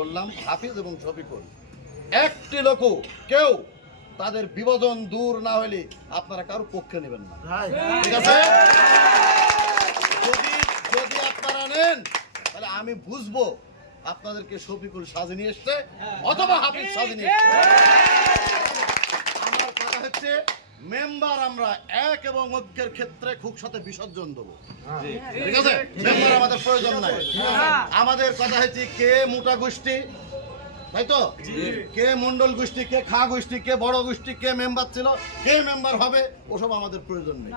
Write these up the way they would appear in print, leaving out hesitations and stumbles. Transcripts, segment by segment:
বললাম হাফিজ এবং শফিকুল একটি লোক কেউ তাদের বিভাজন দূর না হলে আপনারা কারো পক্ষে নেবেন না, ঠিক আছে? যদি আপনারা নেন তাহলে আমি বুঝবো আপনাদেরকে শফিকুল সাজে নিয়ে এসছে অথবা হাফিজ সাজে নিয়ে এসছে। আমার কথা হচ্ছে মেম্বার আমরা এক এবং ঐক্যের ক্ষেত্রে খুব সাথে বিসর্জন দেবো, ঠিক আছে? মেম্বার আমাদের প্রয়োজন নাই। আমাদের কথা হচ্ছে কে মোটা গোষ্ঠী, তাই তো, কে মন্ডল গোষ্ঠী, কে খা গোষ্ঠী, কে বড় গোষ্ঠী, কে মেম্বার ছিল, কে মেম্বার হবে, ওসব আমাদের প্রয়োজন নেই,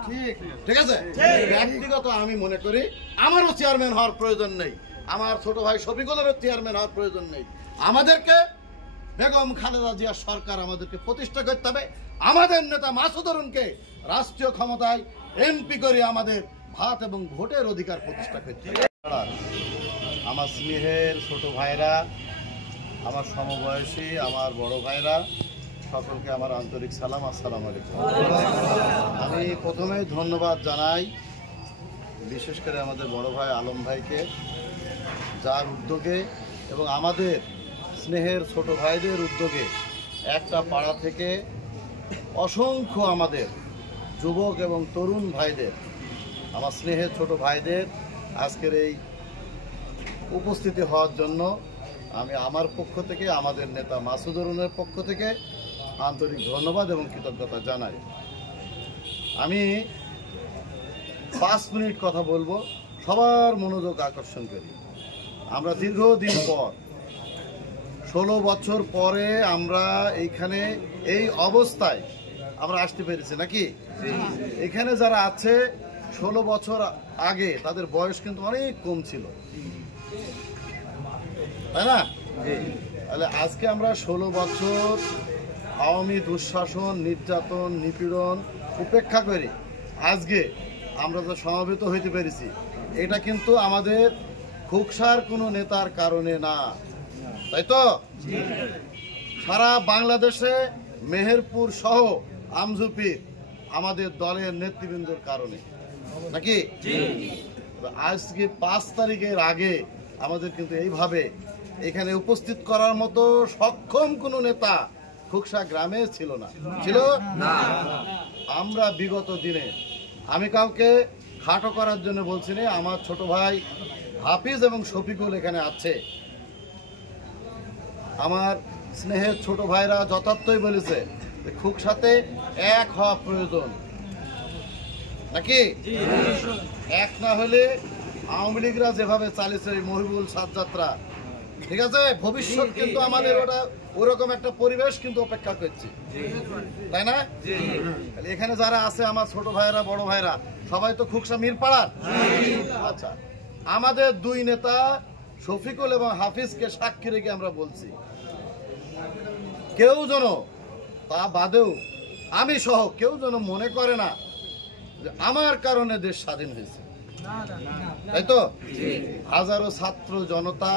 ঠিক আছে? ব্যক্তিগত আমি মনে করি আমারও চেয়ারম্যান হওয়ার প্রয়োজন নেই, আমার ছোট ভাই শফিকুলেরও চেয়ারম্যান হওয়ার প্রয়োজন নেই। আমাদেরকে বেগম খালেদা জিয়া সরকার আমাদেরকে প্রতিষ্ঠা করতে হবে, আমাদের নেতা মাসুদ অরুণকে রাষ্ট্রীয় ক্ষমতায় এমপি করে আমাদের ভাত এবং ভোটের অধিকার প্রতিষ্ঠা করতে হবে। আমার স্নেহের ছোট ভাইরা, আমার সমবয়সী, আমার বড় ভাইরা, সকলকে আমার আন্তরিক সালাম, আসসালামু আলাইকুম। আমি প্রথমেই ধন্যবাদ জানাই বিশেষ করে আমাদের বড় ভাই আলম ভাইকে, যার উদ্যোগে এবং আমাদের স্নেহের ছোট ভাইদের উদ্যোগে একটা পাড়া থেকে অসংখ্য আমাদের যুবক এবং তরুণ ভাইদের, আমার স্নেহের ছোট ভাইদের আজকের এই উপস্থিতি হওয়ার জন্য আমি আমার পক্ষ থেকে, আমাদের নেতা মাসুদ অরুণের পক্ষ থেকে আন্তরিক ধন্যবাদ এবং কৃতজ্ঞতা জানাই। আমি 5 মিনিট কথা বলবো, সবার মনোযোগ আকর্ষণ করি। আমরা দীর্ঘদিন পর 16 বছর পরে আমরা এইখানে এই অবস্থায় আমরা আসতে পেরেছি নাকি? এখানে যারা আছে 16 বছর আগে তাদের বয়স কিন্তু অনেক কম ছিল, তাই না? তাহলে আজকে আমরা 16 বছর আওয়ামী দুঃশাসন, নির্যাতন, নিপীড়ন উপেক্ষা করে আজকে আমরা যে সমবেত হইতে পেরেছি, এটা কিন্তু আমাদের খুকসার কোনো নেতার কারণে না, তাই তো? সারা বাংলাদেশে মেহেরপুর সহ আমজুপির আমাদের দলের নেতৃবৃন্দর কারণে নাকি? আজকে 5 তারিখের আগে আমাদের কিন্তু এইভাবে এখানে উপস্থিত করার মতো সক্ষম কোনো নেতা খুকসা গ্রামে ছিল না, ছিল না। আমরা বিগত দিনে, আমি কাউকে খাটো করার জন্য বলছি না, আমার ছোট ভাই হাফিজ এবং শফিকুল এখানে আছে, আমার স্নেহের ছোট ভাইরা যথার্থই বলেছে খুকসাতে এক হওয়া প্রয়োজন নাকি? এক না হলে আওয়ামী লীগরা যেভাবে চালিয়েছে মহিবুল সাতযাত্রা, ঠিক আছে, ভবিষ্যৎ কিন্তু আমাদের ওটা ওরকম একটা পরিবেশ কিন্তু অপেক্ষা করছে, তাই না? এখানে যারা আছে আমার ছোট ভাইরা, বড় ভাইরা, সবাই তো খুকসা মিরপাড়ার। আচ্ছা, আমাদের 2 নেতা শফিকুল এবং হাফিজকে সাক্ষী রেখে আমরা বলছি, কেউ যেন, তা বাদেও আমি সহ কেউ যেন মনে করে না যে আমার কারণে দেশ স্বাধীন হয়েছে, তাই তো? হাজারো ছাত্র জনতা,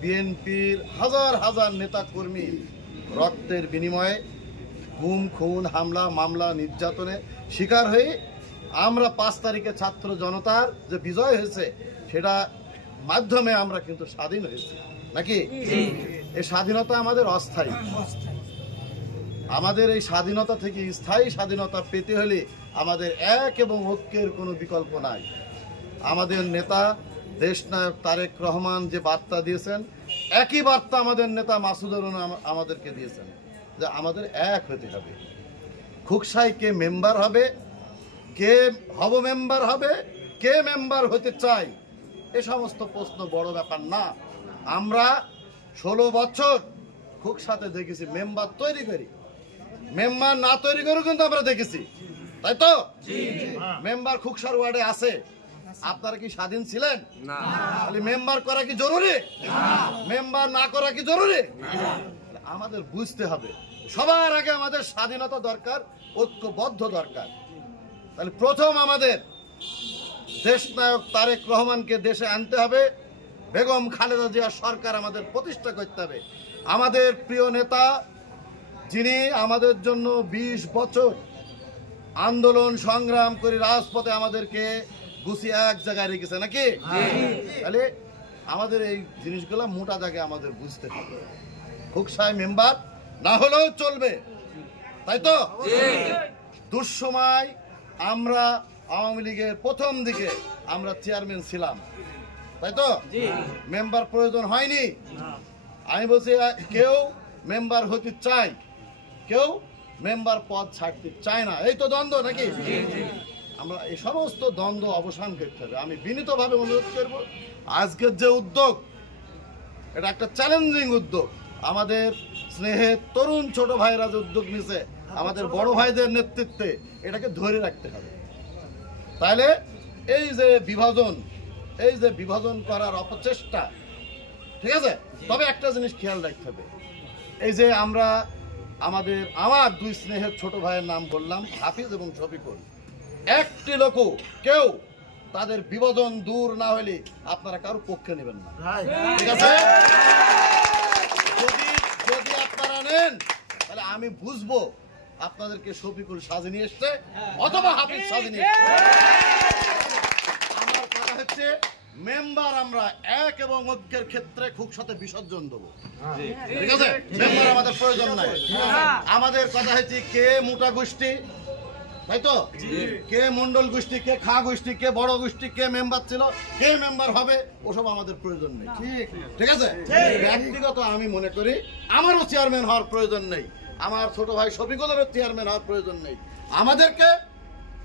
বিএনপির হাজার হাজার নেতা কর্মী রক্তের বিনিময়ে গুম, খুন, হামলা, মামলা, নির্যাতনে শিকার হয়ে আমরা 5 তারিখে ছাত্র জনতার যে বিজয় হয়েছে সেটা মাধ্যমে আমরা কিন্তু স্বাধীন হয়েছি নাকি? এই স্বাধীনতা আমাদের অস্থায়ী, আমাদের এই স্বাধীনতা থেকে স্থায়ী স্বাধীনতা পেতে হলে আমাদের এক এবং ঐক্যের কোনো বিকল্প নাই। আমাদের নেতা দেশনায়ক তারেক রহমান যে বার্তা দিয়েছেন, একই বার্তা আমাদের নেতা মাসুদ অরুণ আমাদেরকে দিয়েছেন যে আমাদের এক হতে হবে। খুকসায় কে মেম্বার হবে, কে হব মেম্বার হবে, কে মেম্বার হতে চাই, এ সমস্ত প্রশ্ন বড় ব্যাপার না। আমরা 16 বছর খুকসাতে দেখেছি মেম্বার তৈরি করি, মেম্বার না তৈরি করে কিন্তু আমরা দেখেছি, তাই তো? মেম্বার খুকসার ওয়ার্ডে আছে, আপনারা কি স্বাধীন ছিলেন? না। খালি মেম্বার করা কি জরুরি? মেম্বার না করা কি জরুরি? আমাদের বুঝতে হবে সবার আগে আমাদের স্বাধীনতা দরকার, ঐক্যবদ্ধ দরকার। তাহলে প্রথম আমাদের দেশনায়ক তারেক রহমানকে দেশে আনতে হবে, বেগম খালেদা জিয়া সরকার আমাদের প্রতিষ্ঠা করতে হবে। আমাদের প্রিয় নেতা, যিনি আমাদের জন্য 20 বছর আন্দোলন সংগ্রাম করে রাজপথে আমাদেরকে গুছিয়ে এক জায়গায় রেখেছে নাকি? তাহলে আমাদের এই জিনিসগুলো মোটা দাগে আমাদের বুঝতে হবে। খুকসায় মেম্বার না হলেও চলবে, তাই তো? দুঃসময় আমরা আওয়ামী লীগের প্রথম দিকে আমরা চেয়ারম্যান ছিলাম, তাই তো? মেম্বার প্রয়োজন হয়নি। আমি বলছি কেউ মেম্বার হতে চায়, কেউ মেম্বার পদ ছাড়তে চায় না। এই তো দ্বন্দ্ব নাকি? আমরা এই সমস্ত দ্বন্দ্ব অবসান করতে হবে। আমি বিনীতভাবে অনুরোধ করব, আজকের যে উদ্যোগ, এটা একটা চ্যালেঞ্জিং উদ্যোগ। আমাদের স্নেহের তরুণ ছোট ভাইরা যে উদ্যোগ নিছে, আমাদের বড় ভাইদের নেতৃত্বে এটাকে ধরে রাখতে হবে। তাহলে এই যে বিভাজন করার অপচেষ্টা, ঠিক আছে? তবে একটা জিনিস খেয়াল রাখতে হবে, এই যে আমার দুই স্নেহের ছোট ভাইয়ের নাম বললাম, হাফিজ এবং শফিকুল, একটি লোক কেউ তাদের বিভাজন দূর না হলে আপনারা কারো পক্ষে নেবেন না, ঠিক আছে? যদি আপনারা নেন তাহলে আমি বুঝবো আপনাদেরকে শফিকুল সাজে নিয়ে এসছে অথবা হাফিজ সাজে নিয়ে এসছে। আমার কথা হচ্ছে মেম্বার আমরা এক এবং ঐক্যের ক্ষেত্রে খুব সাথে বিসর্জন দেবো, ঠিক আছে? মেম্বার আমাদের প্রয়োজন নাই। আমাদের কথা হচ্ছে কে মোটা গোষ্ঠী, তাই তো? কে মন্ডল গোষ্ঠী, কে খা গোষ্ঠী, কে বড় গোষ্ঠী, কে মেম্বার ছিল, কে মেম্বার হবে, ওসব আমাদের প্রয়োজন নেই, ঠিক আছে? ব্যক্তিগত আমি মনে করি আমারও চেয়ারম্যান হওয়ার প্রয়োজন নেই, আমার ছোট ভাই শফিকুলেরও চেয়ারম্যান হওয়ার প্রয়োজন নেই। আমাদেরকে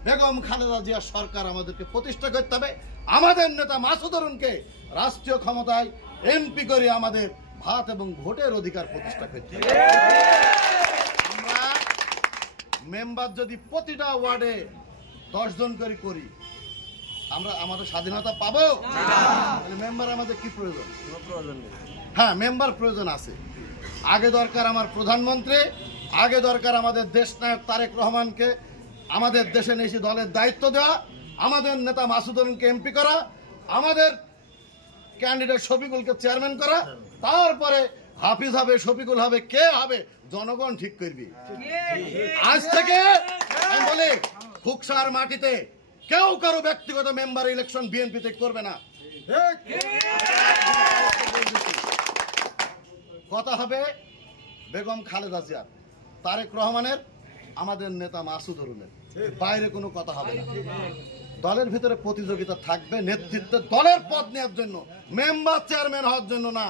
বেগম খালেদা জিয়ার সরকার আমাদেরকে প্রতিষ্ঠা করতে হবে। আমাদের নেতা মাসুদ অরুণকে রাষ্ট্রীয় ক্ষমতায় এমপি করে আমাদের ভাত এবং ভোটের অধিকার প্রতিষ্ঠা করতে হবে। আমরা মেম্বার যদি প্রতিটা ওয়ার্ডে 10 জন করে করি, আমরা আমাদের স্বাধীনতা পাবো? মেম্বার আমাদের কি প্রয়োজন? হ্যাঁ, মেম্বার প্রয়োজন আছে। আগে দরকার আমার প্রধানমন্ত্রী, আগে দরকার আমাদের দেশ নায়ক তারেক রহমানকে আমাদের দেশে নিয়ে দলের দায়িত্ব দেওয়া, আমাদের নেতা মাসুদ অরুণকে এমপি করা, আমাদের ক্যান্ডিডেট শফিকুলকে চেয়ারম্যান করা, তারপরে হাফিজ হবে, শফিকুল হবে, কে হবে জনগণ ঠিক করবি। আজ থেকে আমি বলি, খুকসার মাটিতে কেউ কারো ব্যক্তিগত মেম্বার ইলেকশন বিএনপিতে করবে না। কথা হবে বেগম খালেদা জিয়া, তারেক রহমানের, আমাদের নেতা মাসুদ অরুণের, বাইরে কোনো কথা হবে না। দলের ভিতরে প্রতিযোগিতা থাকবে, নেতৃত্বে দলের পদ নেওয়ার জন্য, মেম্বার চেয়ারম্যান হওয়ার জন্য না।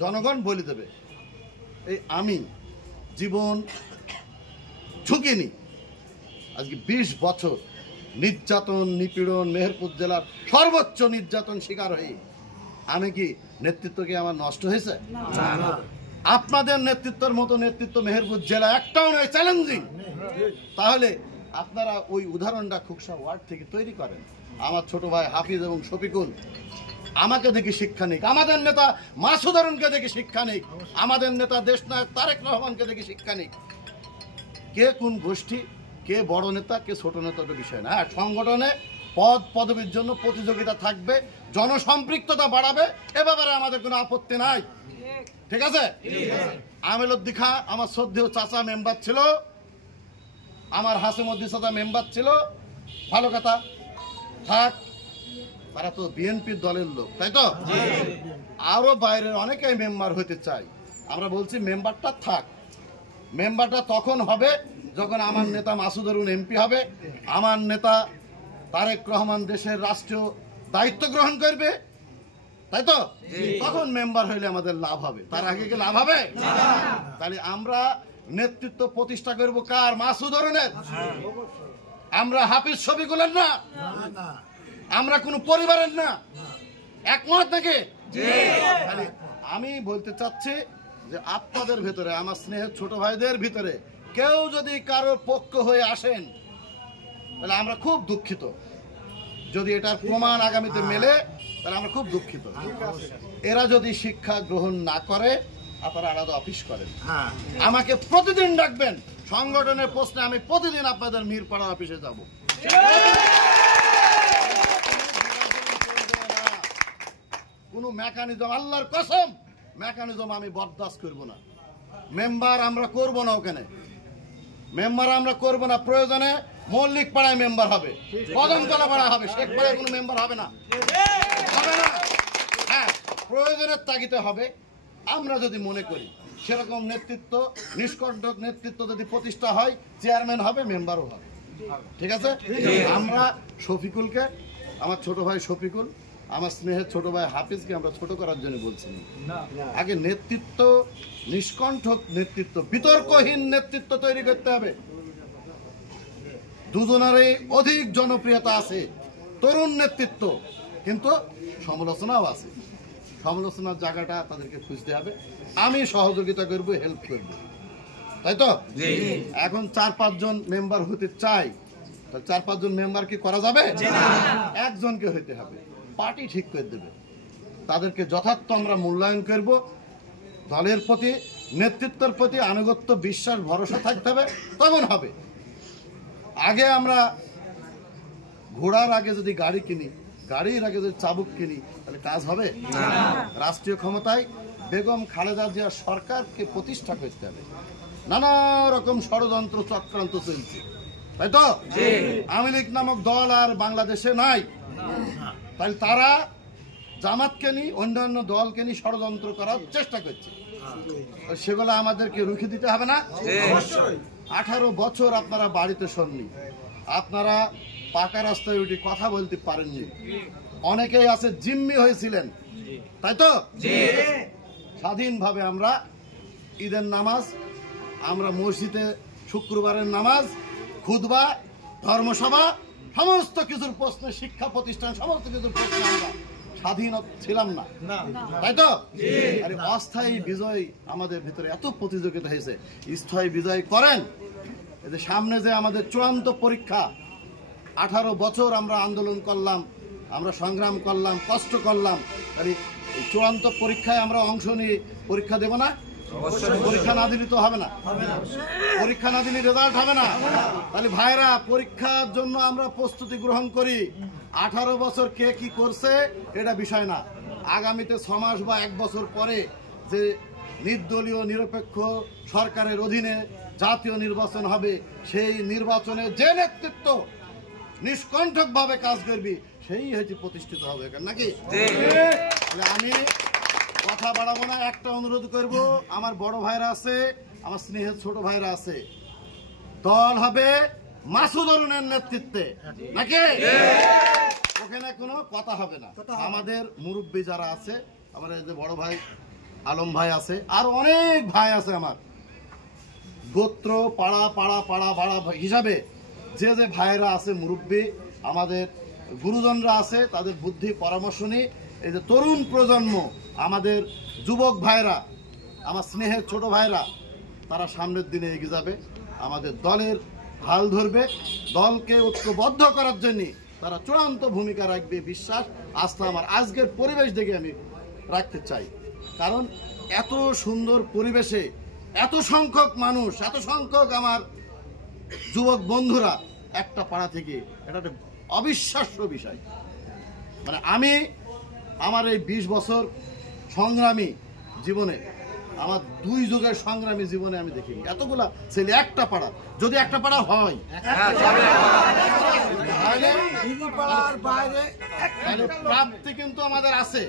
জনগণ বলে দেবে। এই আমি জীবন ঝুঁকি নি, আজকে 20 বছর নির্যাতন নিপীড়ন, মেহেরপুর জেলার সর্বোচ্চ নির্যাতন শিকার হয়ে আমি কি নেতৃত্ব কি আমার নষ্ট হয়েছে? আপনাদের নেতৃত্বের মতো নেতৃত্ব মেহেরপুর জেলা একটাও নয়, চ্যালেঞ্জিং। তাহলে আপনারা ওই উদাহরণটা খুকসা ওয়ার্ড থেকে তৈরি করেন। আমার ছোট ভাই হাফিজ এবং শফিকুল আমাকে দেখে শিক্ষা নিক, আমাদের নেতা মাসুদ অরুণকে দেখে শিক্ষা নিক, আমাদের নেতা দেশনায়ক তারেক রহমানকে দেখে শিক্ষা নিক। কে কোন গোষ্ঠী, কে বড় নেতা, কে ছোট নেতার বিষয় না। সংগঠনে পদ পদবীর জন্য প্রতিযোগিতা থাকবে, জনসম্পৃক্ততা বাড়াবে, এ ব্যাপারে আমাদের কোনো আপত্তি নাই, ঠিক আছে? আমেলুদ্দিন খাঁ আমার শ্রদ্ধেয় চাচা মেম্বার ছিল, আমার হাসিমুদ্দিন চাচা মেম্বার ছিল, ভালো কথা থাক, তারা তো বিএনপির দলের লোক, তাই তো? আরো বাইরের অনেকেই মেম্বার হতে চায়। আমরা বলছি মেম্বারটা থাক, মেম্বারটা তখন হবে যখন আমার নেতা মাসুদ অরুণ এমপি হবে, আমার নেতা তারেক রহমান দেশের রাষ্ট্রীয় দায়িত্ব গ্রহণ করবে, তাই তো? তখন মেম্বার হইলে আমাদের লাভ হবে, তার আগে কি লাভ হবে? তাহলে আমরা নেতৃত্ব প্রতিষ্ঠা করব কার? মাসুদ অরুণের। আমরা হাফিজ শফিকুলের না, আমরা কোন পরিবারের না, একমত নাকি? আমি বলতে চাচ্ছি যে আপনাদের ভিতরে, আমার স্নেহের ছোট ভাইদের ভিতরে কেউ যদি কারো পক্ষ হয়ে আসেন তাহলে আমরা খুব দুঃখিত। যদি এটার প্রমাণ আগামীতে মেলে তাহলে আমরা খুব দুঃখিত। এরা যদি শিক্ষা গ্রহণ না করে আপনারা আলাদা অফিস করেন, আমাকে প্রতিদিন ডাকবেন সংগঠনের প্রশ্নে, আমি প্রতিদিন আপনাদের মিরপাড়া অফিসে যাব। কোন মেকানিজম, আল্লাহর কসম মেকানিজম আমি বরদাস্ত করব না। মেম্বার আমরা করব না, ওখানে মেম্বার আমরা করব না। প্রয়োজনে মল্লিক পাড়ায় মেম্বার হবে, কদমতলা পাড়া হবে, শেখ পাড়ায় কোনো মেম্বার হবে না, হবে না। প্রয়োজনের তাগিদে হবে। আমরা যদি মনে করি সেরকম নেতৃত্ব, নিষ্কণ্টক নেতৃত্ব যদি প্রতিষ্ঠা হয়, চেয়ারম্যান হবে, মেম্বারও হবে। ঠিক আছে? আমরা শফিকুলকে, আমার ছোট ভাই শফিকুল, আমার স্নেহের ছোট ভাই হাফিজকে আমরা ছোট করার জন্য বলছি না। আগে নেতৃত্ব, নিষ্কণ্ঠক নেতৃত্ব, বিতর্কহীন নেতৃত্ব তৈরি করতে হবে। দুজনেরই অধিক জনপ্রিয়তা আছে, তরুণ নেতৃত্ব, কিন্তু সমালোচনাও আছে। সমালোচনার জায়গাটা তাদেরকে খুঁজতে হবে। আমি সহযোগিতা করব, হেল্প করব, তাই তো? এখন 4-5 জন মেম্বার হতে চাই, 4-5 জন মেম্বার কি করা যাবে? একজনকে হইতে হবে, পার্টি ঠিক করে দেবে। তাদেরকে যথার্থ আমরা মূল্যায়ন করব। দলের প্রতি, নেতৃত্বের প্রতি আনুগত্য, বিশ্বাস, ভরসা থাকতে হবে, তখন হবে। আগে আমরা ঘোড়ার আগে যদি গাড়ি কিনি, গাড়ির আগে যদি চাবুক কিনি, তাহলে কাজ হবে? রাষ্ট্রীয় ক্ষমতায় বেগম খালেদা জিয়া সরকারকে প্রতিষ্ঠা করতে হবে। নানা রকম ষড়যন্ত্র, চক্রান্ত চলছে, তাই তো? আওয়ামী লীগ নামক দল আর বাংলাদেশে নাই। তাহলে তারা জামাতকে নিয়ে, অন্যান্য দলকে নিয়ে ষড়যন্ত্র করার চেষ্টা করছে। সেগুলো আমাদেরকে রুখে দিতে হবে না? 18 বছর আপনারা বাড়িতে শোননি, আপনারা পাকা রাস্তায় উঠে কথা বলতে পারেননি। অনেকেই আছে জিম্মি হয়েছিলেন, তাই তো? স্বাধীনভাবে আমরা ঈদের নামাজ, আমরা মসজিদে শুক্রবারের নামাজ, খুতবা, ধর্মসভা, সমস্ত কিছুর প্রশ্নে, শিক্ষা প্রতিষ্ঠান, সমস্ত কিছুর প্রশ্নে আমরা স্বাধীন ছিলাম না, তাই তো? আরে অস্থায়ী বিজয় আমাদের ভিতরে এত প্রতিযোগিতা হয়েছে, স্থায়ী বিজয় করেন। এদের সামনে যে আমাদের চূড়ান্ত পরীক্ষা, 18 বছর আমরা আন্দোলন করলাম, আমরা সংগ্রাম করলাম, কষ্ট করলাম, তাহলে এই চূড়ান্ত পরীক্ষায় আমরা অংশ নিয়ে পরীক্ষা দেব না? পরীক্ষা না দিলে তো হবে না, পরীক্ষা না দিলে রেজাল্ট হবে না। তাহলে ভাইরা, পরীক্ষার জন্য আমরা প্রস্তুতি গ্রহণ করি। 18 বছর কে কি করছে এটা বিষয় না। আগামীতে 6 মাস বা 1 বছর পরে যে নির্দলীয় নিরপেক্ষ সরকারের অধীনে জাতীয় নির্বাচন হবে, সেই নির্বাচনে যে নেতৃত্ব নিষ্কণ্ঠকভাবে কাজ করবি, সেই হয়তো প্রতিষ্ঠিত হবে, নাকি? আমি কথা বাড়াবো না, একটা অনুরোধ করব। আমার বড় ভাইরা আছে, আমার স্নেহের ছোট ভাইরা আছে, দল হবে মাসুদ অরুণের নেতৃত্বে, নাকি? ওখানে কোনো কথা হবে না। আমাদের মুরব্বী যারা আছে, আমার এই যে বড় ভাই আলম ভাই আছে, আর অনেক ভাই আছে আমার, গোত্র, পাড়া পাড়া পাড়া পাড়া হিসাবে যে যে ভাইরা আছে, মুরব্বী, আমাদের গুরুজনরা আছে, তাদের বুদ্ধি পরামর্শ নিয়ে এই যে তরুণ প্রজন্ম, আমাদের যুবক ভাইরা, আমার স্নেহের ছোট ভাইরা, তারা সামনের দিনে এগিয়ে যাবে, আমাদের দলের হাল ধরবে, দলকে ঐক্যবদ্ধ করার জন্য তারা চূড়ান্ত ভূমিকা রাখবে। বিশ্বাস, আস্থা আমার আজকের পরিবেশ দেখে আমি রাখতে চাই। কারণ এত সুন্দর পরিবেশে এত সংখ্যক মানুষ, এত সংখ্যক আমার যুবক বন্ধুরা একটা পাড়া থেকে, এটা একটা অবিশ্বাস্য বিষয়। মানে আমি আমার এই 20 বছর সংগ্রামী জীবনে, আমার 2 যুগের সংগ্রামী জীবনে আমি দেখিনি এতগুলা ছেলে একটা পাড়া। যদি একটা পাড়া হয়, তাহলে প্রাপ্তি কিন্তু আমাদের আছে।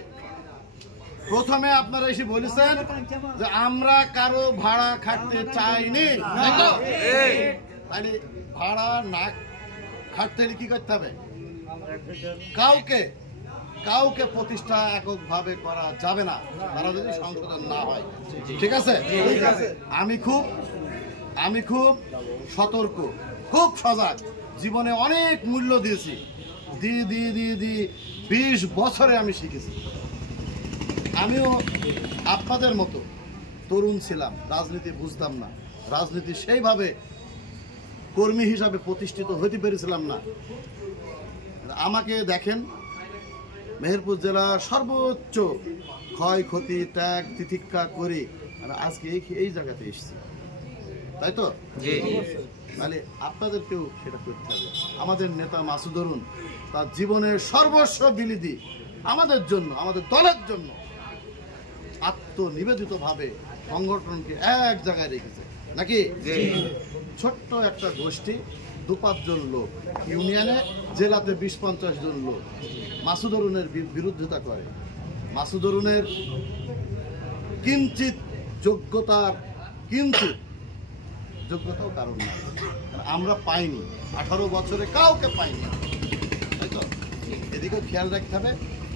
প্রথমে আপনারা এসে বলেছেন যে আমরা কারো ভাড়া খাটতে চাইনি, তাহলে ভাড়া না খাটতে হলে কি করতে হবে? কাউকে প্রতিষ্ঠা এককভাবে করা যাবে না, তারা যদি সংশোধন না হয়। ঠিক আছে? আমি খুব সতর্ক, খুব সজাগ। জীবনে অনেক মূল্য দিয়েছি, দিয়ে 20 বছরে আমি শিখেছি। আমিও আপনাদের মতো তরুণ ছিলাম, রাজনীতি বুঝতাম না, রাজনীতি সেইভাবে কর্মী হিসাবে প্রতিষ্ঠিত হতে পেরেছিলাম না। আমাকে দেখেন, মেহেরপুর জেলার সর্বোচ্চ ক্ষয়ক্ষতি, ত্যাগ, তিতিক্ষা করে আজকে এই জায়গাতে এসেছি, তাই তো? তাহলে আপনাদেরকেও সেটা করতে হবে। আমাদের নেতা মাসুদ অরুণ তার জীবনের সর্বস্ব বিলিতি আমাদের জন্য, আমাদের দলের জন্য আত্মনিবেদিতভাবে সংগঠনকে এক জায়গায় রেখেছে, নাকি? ছোট্ট একটা গোষ্ঠী, 2-5 জন লোক, ইউনিয়নে, জেলাতে 20-50 জন লোক মাসুদ অরুণের বিরোধিতা করে, মাসুদ অরুণের কিঞ্চিত যোগ্যতাও কারণ না, আমরা পাইনি, 18 বছরে কাউকে পাইনি, তাই তো? এদিকেও খেয়াল রাখতে হবে,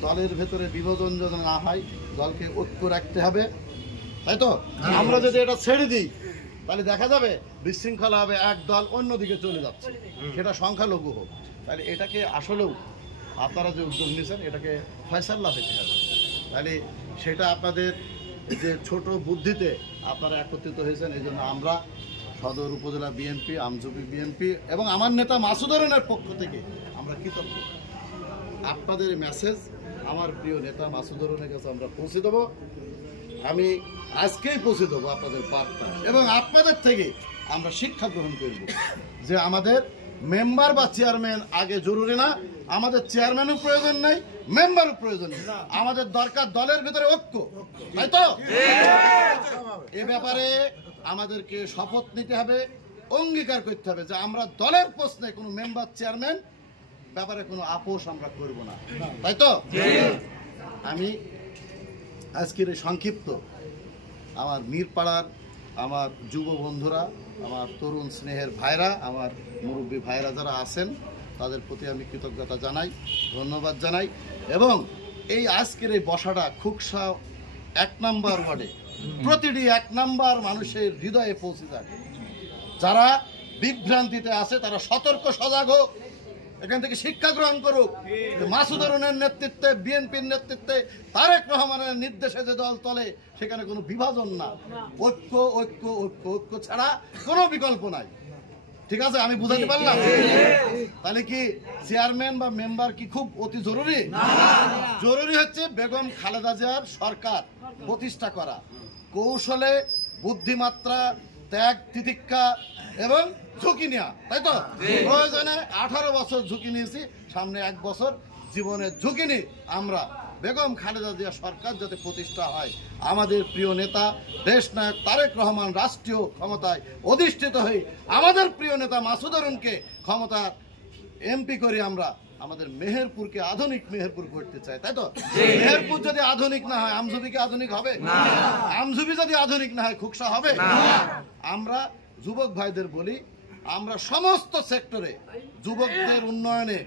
দলের ভেতরে বিভাজন যেন না হয়, দলকে ঐক্য রাখতে হবে, তাই তো? আমরা যদি এটা ছেড়ে দিই তাহলে দেখা যাবে বিশৃঙ্খলা হবে, এক দল অন্যদিকে চলে যাচ্ছে, সেটা সংখ্যালঘু হোক। তাহলে এটাকে আসলেও আপনারা যে উদ্যোগ নিয়েছেন এটাকে ফয়সাল্লা হতে হবে। তাহলে সেটা আপনাদের যে ছোট বুদ্ধিতে আপনারা একত্রিত হয়েছেন, এই জন্য আমরা সদর উপজেলা বিএনপি, আমজুপি বিএনপি এবং আমার নেতা মাসুদ অরুণের পক্ষ থেকে আমরা কৃতজ্ঞ। আপনাদের মেসেজ আমার প্রিয় নেতা মাসুদ অরুণের কাছে আমরা পৌঁছে দেবো, আমি আজকেই পৌঁছে দেবো আপনাদের বার্তা, এবং আপনাদের থেকে আমরা শিক্ষা গ্রহণ করব যে আমাদের মেম্বার বা চেয়ারম্যান আগে জরুরি না, আমাদের চেয়ারম্যানও প্রয়োজন নেই, মেম্বারও প্রয়োজন নেই, আমাদের দরকার দলের ভিতরে ঐক্য, তাই তো? এ ব্যাপারে আমাদেরকে শপথ নিতে হবে, অঙ্গীকার করতে হবে যে আমরা দলের প্রশ্নে কোনো মেম্বার চেয়ারম্যান ব্যাপারে কোনো আপোষ আমরা করব না, তাই তো? আমি আজকের এই সংক্ষিপ্ত আমার মিরপাড়ার আমার যুব বন্ধুরা, আমার তরুণ স্নেহের ভাইরা, আমার মুরব্বী ভাইরা যারা আছেন তাদের প্রতি আমি কৃতজ্ঞতা জানাই, ধন্যবাদ জানাই। এবং এই আজকের এই বসাটা খুকসা 1 নম্বর ওয়ার্ডে প্রতিটি 1 নম্বর মানুষের হৃদয়ে পৌঁছে যায়। যারা বিভ্রান্তিতে আছে তারা সতর্ক সজাগ হোক, এখান থেকে শিক্ষা গ্রহণ করুক। মাসুদ অরুণের নেতৃত্বে, বিএনপির নেতৃত্বে, তারেক রহমানের নির্দেশে যে দল চলে সেখানে কোনো বিভাজন না, ঐক্য ঐক্য ঐক্য ঐক্য ছাড়া কোনো বিকল্প নাই। ঠিক আছে, আমি বুঝাতে পারলাম? তাহলে কি চেয়ারম্যান বা মেম্বার কি খুব অতি জরুরি? জরুরি হচ্ছে বেগম খালেদা জিয়ার সরকার প্রতিষ্ঠা করা, কৌশলে, বুদ্ধিমাত্রা, ত্যাগ, তিতিক্ষা এবং ঝুঁকি নেওয়া, তাই তো? প্রয়োজনে 18 বছর ঝুঁকি নিয়েছি, সামনে 1 বছর জীবনের ঝুঁকি নিয়ে আমরা বেগম খালেদা জিয়া সরকার যাতে প্রতিষ্ঠা হয়, আমাদের প্রিয় নেতা দেশ নায়ক তারেক রহমান রাষ্ট্রীয় ক্ষমতায় অধিষ্ঠিত হয়ে আমাদের প্রিয় নেতা মাসুদ অরুণকে ক্ষমতার এমপি করে আমরা আমাদের মেহেরপুরকে আধুনিক মেহেরপুর করতে চাই, তাই তো? মেহেরপুর যদি আধুনিক না হয় আমজুবি কি আধুনিক হবে? আমজুবি যদি আধুনিক না হয় খুকসা হবে? আমরা যুবক ভাইদের বলি, আমরা সমস্ত সেক্টরে যুবকদের উন্নয়নে,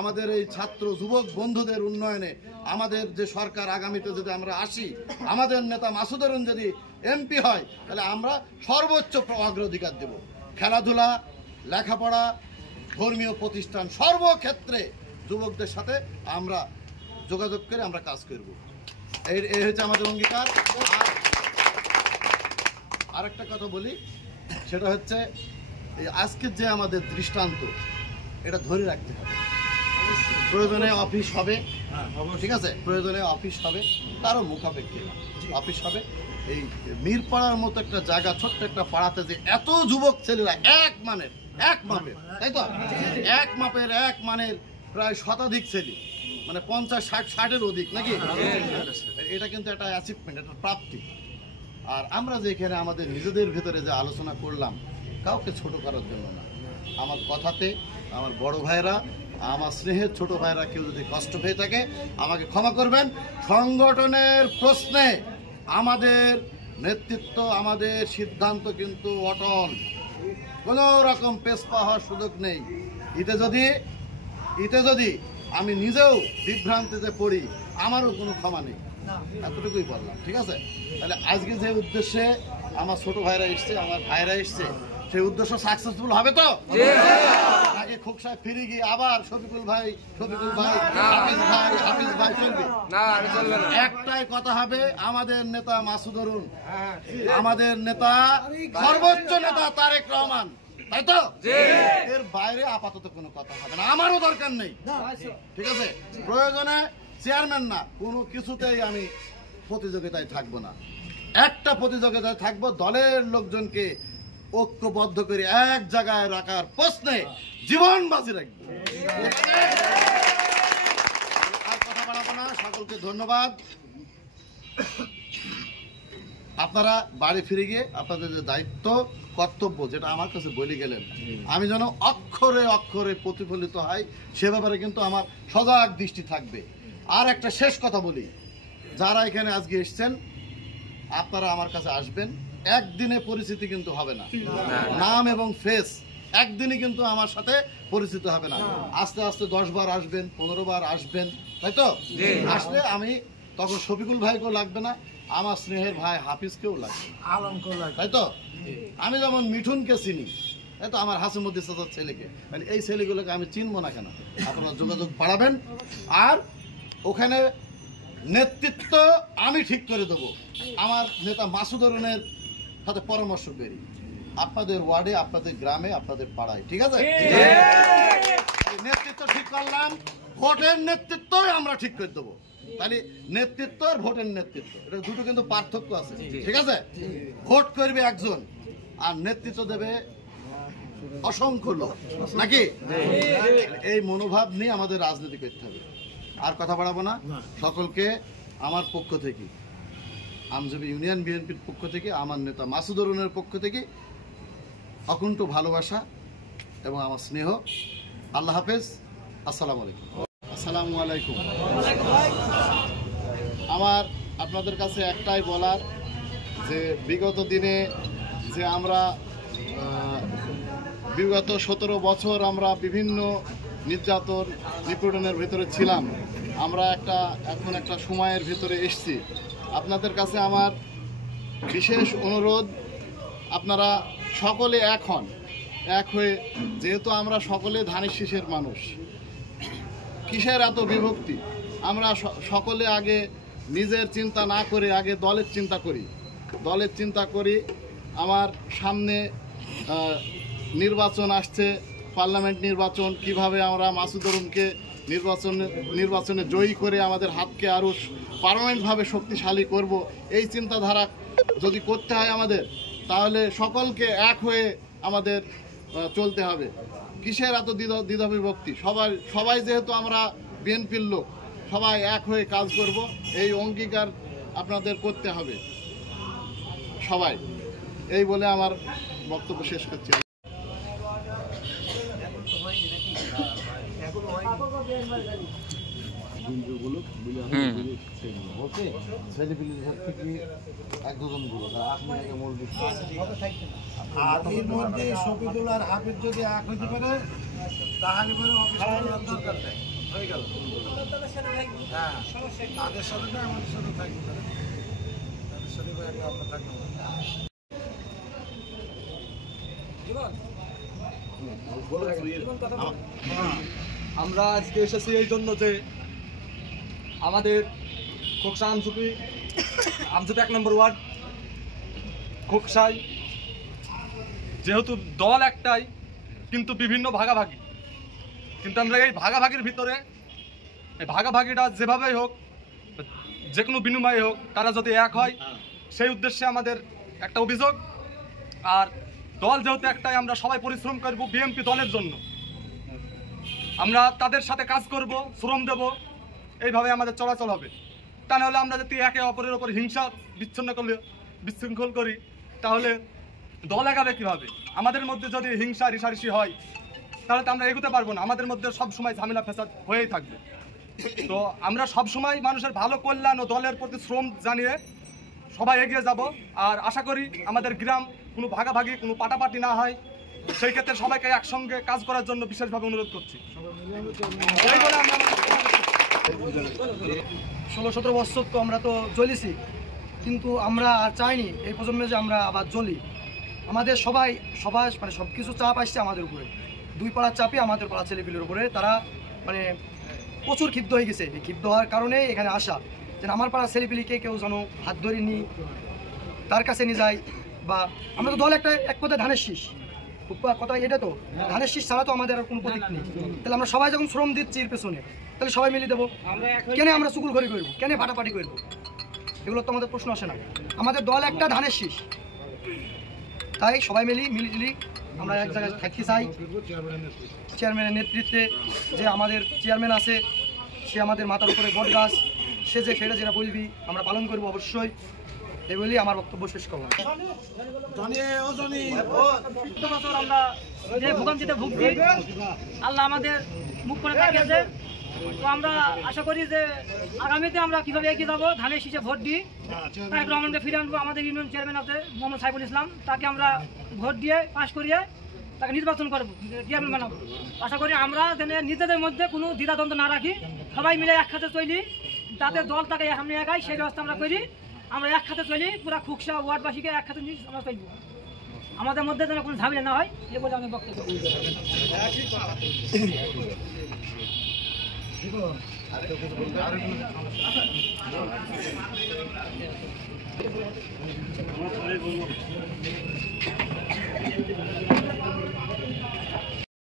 আমাদের এই ছাত্র যুবক বন্ধুদের উন্নয়নে, আমাদের যে সরকার আগামীতে যদি আমরা আসি, আমাদের নেতা মাসুদ অরুণ যদি এমপি হয়, তাহলে আমরা সর্বোচ্চ অগ্রাধিকার দেব। খেলাধুলা, লেখাপড়া, ধর্মীয় প্রতিষ্ঠান, সর্বক্ষেত্রে যুবকদের সাথে আমরা যোগাযোগ করে আমরা কাজ করব। এই হচ্ছে আমাদের অঙ্গীকার। আর একটা কথা বলি, সেটা হচ্ছে এই আজকের যে আমাদের দৃষ্টান্ত, এটা ধরে রাখতে হবে। প্রয়োজনে অফিস হবে, ঠিক আছে, প্রয়োজনে অফিস হবে, তারও মুখাপেক্ষি অফিস হবে। এই মিরপাড়ার মতো একটা জায়গা, ছোট্ট একটা পাড়াতে যে এত যুবক ছেলেরা এক মাপের, তাই তো? এক মানের প্রায় শতাধিক ছেলে, মানে 50-60-60-এর অধিক নাকি? এটা কিন্তু একটা অ্যাচিভমেন্ট, একটা প্রাপ্তি। আর আমরা যে এখানে আমাদের নিজেদের ভেতরে যে আলোচনা করলাম, কাউকে ছোট করার জন্য না। আমার কথাতে আমার বড় ভাইরা, আমার স্নেহের ছোট ভাইরা কেউ যদি কষ্ট পেয়ে থাকে আমাকে ক্ষমা করবেন। সংগঠনের প্রশ্নে আমাদের নেতৃত্ব, আমাদের সিদ্ধান্ত কিন্তু অটল, কোনো রকম পেছপা হওয়ার সুযোগ নেই। এতে যদি আমি নিজেও বিভ্রান্তিতে পড়ি, আমারও কোনো ক্ষমা নেই, এতটুকুই বললাম, ঠিক আছে? তাহলে আজকে যে উদ্দেশ্যে আমার ছোট ভাইরা এসছে, আমার ভাইরা এসছে, সেই উদ্দেশ্য সাকসেসফুল হবে তো? নাকি খুকসায় ফিরে গিয়ে আবার শফিকুল ভাই হাফিজ ভাই চলবে? একটাই কথা হবে, আমাদের নেতা মাসুদ অরুণ, আমাদের নেতা, সর্বোচ্চ নেতা তারেক রহমান, তাই তো? এর বাইরে আপাতত কোনো কথা হবে না, আমারও দরকার নেই, ঠিক আছে? প্রয়োজনে চেয়ারম্যান না, কোনো কিছুতেই আমি প্রতিযোগিতায় থাকবো না। একটা প্রতিযোগিতায় থাকবো, দলের লোকজনকে ঐক্যবদ্ধ করে এক জায়গায় রাখার প্রশ্নে জীবন বাজি রাখবো। আর কথা বাড়াবো না, সকলকে ধন্যবাদ। আপনারা বাড়ি ফিরে গিয়ে আপনাদের যে দায়িত্ব, কর্তব্য, যেটা আমার কাছে বলে গেলেন, আমি যেন অক্ষরে অক্ষরে প্রতিফলিত হয় সে ব্যাপারে কিন্তু আমার সজাগ দৃষ্টি থাকবে। আর একটা শেষ কথা বলি, যারা এখানে আজকে এসছেন আপনারা আমার কাছে আসবেন, একদিনে পরিচিতি কিন্তু হবে না, নাম এবং ফেস একদিনই কিন্তু আমার সাথে পরিচিত হবে না, আস্তে আস্তে 10 বার আসবেন, 15 বার আসবেন, তাই তো? আসলে আমি তখন শফিকুল ভাইকেও লাগবে না, আমার স্নেহের ভাই হাফিজকেও লাগবে, তাই তো? আমি যেমন মিঠুনকে চিনি, তাই তো, আমার হাসিমুদ্দিন চাচার ছেলেকে, মানে এই ছেলেগুলোকে আমি চিনবো না কেন? আপনারা যোগাযোগ বাড়াবেন। আর ওখানে নেতৃত্ব আমি ঠিক করে দেবো, আমার নেতা মাসুদ অরুণের সাথে পরামর্শ করি, আপনাদের ওয়ার্ডে, আপনাদের গ্রামে, আপনাদের পাড়ায়, ঠিক আছে? নেতৃত্ব ঠিক করলাম, ভোটের নেতৃত্বই আমরা ঠিক করে দেবো। তাহলে নেতৃত্ব আর ভোটের নেতৃত্ব, এটা দুটো কিন্তু পার্থক্য আছে, ঠিক আছে? ভোট করবে একজন আর নেতৃত্ব দেবে অসংখ্য লোক, নাকি? এই মনোভাব নিয়ে আমাদের রাজনীতি করতে হবে। আর কথা বাড়াবো না, সকলকে আমার পক্ষ থেকে, আমজবি ইউনিয়ন বিএনপির পক্ষ থেকে, আমার নেতা মাসুদ অরুণের পক্ষ থেকে অকুণ্ঠ ভালোবাসা এবং আমার স্নেহ। আল্লাহ হাফেজ, আসসালামু আলাইকুম। আসসালামু আলাইকুম। আমার আপনাদের কাছে একটাই বলার, যে বিগত দিনে যে আমরা বিগত 17 বছর আমরা বিভিন্ন নির্যাতন নিপীড়নের ভিতরে ছিলাম, আমরা এখন একটা সময়ের ভিতরে এসেছি। আপনাদের কাছে আমার বিশেষ অনুরোধ, আপনারা সকলে এক হয়ে, যেহেতু আমরা সকলে ধানের শীষের মানুষ, কিসের এত বিভক্তি? আমরা সকলে আগে নিজের চিন্তা না করে আগে দলের চিন্তা করি। আমার সামনে নির্বাচন আসছে, পার্লামেন্ট নির্বাচন, কিভাবে আমরা মাসুদ অরুণকে নির্বাচনে জয়ী করে আমাদের হাতকে আরও পার্মানেন্টভাবে শক্তিশালী করব, এই চিন্তাধারা যদি করতে হয় আমাদের, তাহলে সকলকে এক হয়ে আমাদের চলতে হবে। কিসের এত দ্বিধা বিভক্তি? সবাই যেহেতু আমরা বিএনপির লোক, সবাই এক হয়ে কাজ করব, এই অঙ্গীকার আপনাদের করতে হবে সবাই। এই বলে আমার বক্তব্য শেষ করছি। এর মধ্যে শফিকুল আর হাফিজ যদি এক হইতে পারে, তাহলে পরে দরকার নেই, হয়ে গেল। হ্যাঁ, তাদের সাথে না, আমাদের সাথে থাকবে, তাদের সাথে আমরা থাকবো। আমরা আজকে এসেছি এই জন্য যে আমাদের খোকসা আমজুপি 1 নম্বর ওয়ার্ড খোকসায়, যেহেতু দল একটাই কিন্তু বিভিন্ন ভাগাভাগি, কিন্তু আমরা এই ভাগাভাগির ভিতরে, এই ভাগাভাগিটা যেভাবেই হোক, যে কোনো বিনিময়ে হোক, তারা যদি এক হয়, সেই উদ্দেশ্যে আমাদের একটা অভিযোগ। আর দল যেহেতু একটাই, আমরা সবাই পরিশ্রম করব বিএনপি দলের জন্য, আমরা তাদের সাথে কাজ করব, শ্রম দেব, এইভাবে আমাদের চলাচল হবে। তা নাহলে আমরা যদি একে অপরের ওপর হিংসা বিশৃঙ্খল করি, তাহলে দল এগাবে কীভাবে? আমাদের মধ্যে যদি হিংসা রিসারিসি হয়, তাহলে তো আমরা এগোতে পারবো না, আমাদের মধ্যে সবসময় ঝামেলা ফেসাদ হয়েই থাকবে। তো আমরা সবসময় মানুষের ভালো কল্যাণ ও দলের প্রতি শ্রম জানিয়ে সবাই এগিয়ে যাব। আর আশা করি আমাদের গ্রাম কোনো ভাগাভাগি, কোনো পাটাপাটি না হয়, সেই ক্ষেত্রে সবাইকে একসঙ্গে কাজ করার জন্য বিশেষভাবে অনুরোধ করছি। 16-17 বছর তো আমরা তো জ্বলেছি, কিন্তু আমরা আর চাইনি এই প্রজন্মে যে আমরা আবার জ্বলি। আমাদের সবাই মানে সব কিছু চাপ আসছে আমাদের উপরে, দুই পাড়ার চাপে আমাদের পাড়া ছেলেপিলের উপরে। তারা মানে প্রচুর ক্ষিপ্ত হয়ে গেছে। এই ক্ষিপ্ত হওয়ার কারণে এখানে আসা, যেন আমার পাড়ার ছেলেপিলিকে কেউ যেন হাত ধরে নিই, তার কাছে নিয়ে যায়। বা আমরা তো দল এক কথায় ধানের শীষ, কথা এটা তো ধানের শীষ ছাড়া তো আমাদের আর কোনো প্রতীক নেই। তাহলে আমরা সবাই যখন শ্রম দিচ্ছি এর পেছনে, তাহলে সবাই মিলে দেবো। কেন আমরা চুকুল ঘড়ি করবো, কেন ফাটাফাটি করবো? এগুলো তো আমাদের প্রশ্ন আসে না। আমাদের দল একটা ধানের শীষ, তাই সবাই মিলিজুলি আমরা এক জায়গায় থাকতে চাই। চেয়ারম্যানের নেতৃত্বে যে আমাদের চেয়ারম্যান আছে, সে আমাদের মাথার উপরে বট গাছ, সে যে সেটা যেটা বলবি আমরা পালন করবো অবশ্যই। এই বলি আমার বক্তব্য শেষ করলাম। আমরা যে ভোগান্তিতে ভুগছি, আল্লাহ আমাদের মুখ করে তাকিয়েছে। তো আমরা আশা করি যে আগামীতে আমরা কীভাবে এগিয়ে যাবো, ধানের শীষে ভোট দিই, তারেক রহমানকে ফিরে আনবো। আমাদের ইউনিয়ন চেয়ারম্যান আছে মোহাম্মদ সাইফুল ইসলাম, তাকে আমরা ভোট দিয়ে পাশ করিয়ে তাকে নির্বাচন করবো, চেয়ারম্যান বানাবো। আশা করি আমরা যেন নিজেদের মধ্যে কোনো দ্বিধাদ্বন্দ্ব না রাখি, সবাই মিলে একসাথে চলি, যাতে দল তাকে সামনে এগাই সেই ব্যবস্থা আমরা করি। আমরা একসাথে চলি, পুরো খুকসা ওয়ার্ডবাসীকে একসাথে নিয়ে আমরা চলবো, আমাদের মধ্যে যেন কোনো ঝামেলা না হয়, এ বলে আমি বক্তব্য।